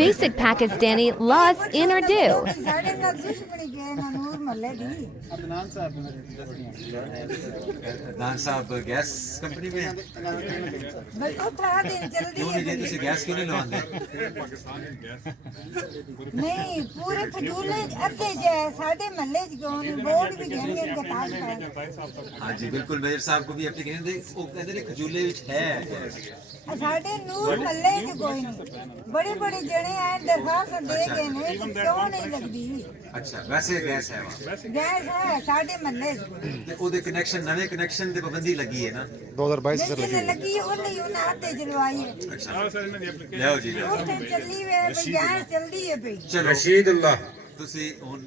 basic Pakistani laws in Urdu. ਸਾਡੇ ਨਾਲ ਦੁਸ਼ਮਣੀ ਗਏ ਨਾ ਨੂਰ ਮੱਲੇ ਦੀ अदनान साहब ने दसनिया अदनान साहब गैस कंपनी में हैं? ਬਈ ਉਹ ਤਾਂ ਦਿਨ ਜਲਦੀ क्यों नहीं जी तुसी गैस क्यों नहीं लवांदे? ਨਹੀਂ ਪੂਰੇ ਫਜੂਲੇ ਅੱਧੇ ਜੇ ਸਾਡੇ ਮੱਲੇ ਚ ਕਿਉਂ ਨਹੀਂ ਬੋਰਡ ਵੀ ਕਹਿੰਦੇ ਇਨਕੇ ਪਾਸ ਹੈ हाँ जी बिल्कुल मेजर साहब को भी एप्लीकेशन दे वो कहते ने खजूले विच है ਸਾਡੇ ਨੂਰ ਮੱਲੇ ਚ ਕੋਈ ਨਹੀਂ ਬੜੇ ਬੜੇ ਜਣੇ ਆਏ ਦਰਖਾਸਤ ਦੇ ਗਏ ਨੇ ਕਿ ਕਿਉਂ ਨਹੀਂ ਲੱਗਦੀ अच्छा वैसे गैस है वहाँ ਗੈਸ ਹੈ ਸਾਡੇ ਮੱਲੇ ਚ ते ओदे कनेक्शन नवे कनेक्शन ते पाबंदी लगी है ना 2022 से ਜਿਹਨੇ ਲੱਗੀ ਉਹਨੇ ਉਹਨਾਂ ਹੱਥੇ ਜਲਵਾਈ ਹੈ अच्छा लियाओ जी लियाओ ਉੱਥੇ ਚੱਲੀ ਵੇ ਵੀ ਗੈਸ ਚੱਲਦੀ ਹੈ ਪਈ चलो रशीदुल्लाह तुसी हुन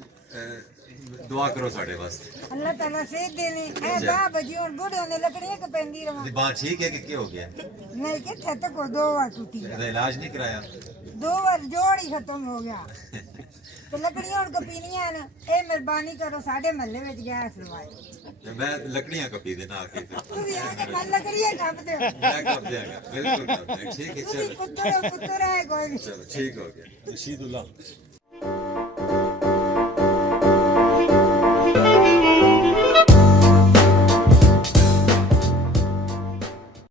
दुआ करो साडे वास्ते ਅੱਲਾਹ ਤਾਲਾ ਸੇਧ ਦੇਣੇ ਇਹ 10 ਵਜੇ ਹੁਣ ਬੁੜੇ ਨੇ ਲੱਕੜੀਆਂ ਕਿ ਪੈਂਦੀ ਰਵਾਂ दी बात ठीक है कि क्या हो गया ਨਹੀਂ ਕਿੱਥੇ ਤੱਕ ਦੋ ਵਾਰ ਟੁੱਟੀ ਇਹਦਾ ਇਲਾਜ ਨਹੀਂ ਕਰਾਇਆ ਦੋ ਵਾਰ ਜੋੜ ਹੀ ਖਤਮ ਹੋ ਗਿਆ ਤੇ ਲੱਕੜੀਆਂ ਹੁਣ ਕਪੀਨੀਆਂ ਨੇ ਇਹ ਮਿਹਰਬਾਨੀ ਕਰੋ ਸਾਡੇ ਮਹੱਲੇ ਵਿੱਚ ਗੈਸ ਲਵਾਏ ਤੇ ਮੈਂ ਲੱਕੜੀਆਂ ਕੱਪੀ ਦੇਣਾ ਆ ਕੇ ਫਿਰ ਤੁਸੀਂ ਆ ਕੇ ਮਨ ਲੱਕੜੀਆਂ ਖੱਪਦੇ ਹੋ ਮੈਂ ਕੱਪ ਦਿਆਂਗਾ ਬਿਲकुल ਕੱਪ ਦਿਆਂਗਾ ਠੀਕ ਹੈ ਤੁਸੀਂ ਚਲੋ ਪੁੱਤਰ ਹੈ ਕੋਈ ਨਹੀਂ ਚਲੋ ਠੀਕ ਹੋ ਗਿਆ रशीदुल्लाह